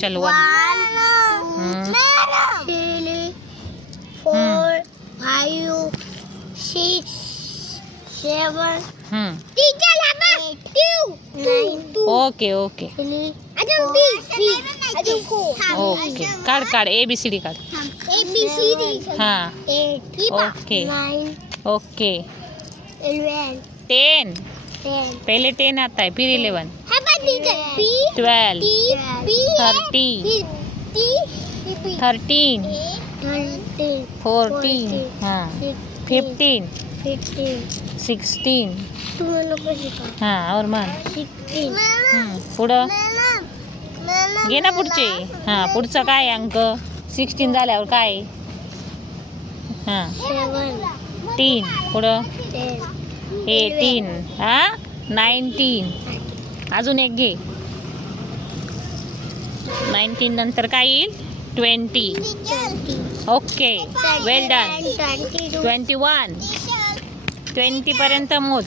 चल 1 3 4 5 6 7 okay okay okay काढ ABCD काढ. हां ओके ओके 10 पहले 10 आता है फिर 11 12 13 14 हां 15 16 हां और मान पुढं घे ना पुढचे. हां पुढचं काय अंक 16 झाल्यावर काय हां 3 पुढं 18 हां 19 अजून एक घे 19 नंतर काय येईल 20 ओके वेल डन 21 20 पर्यंत मोज.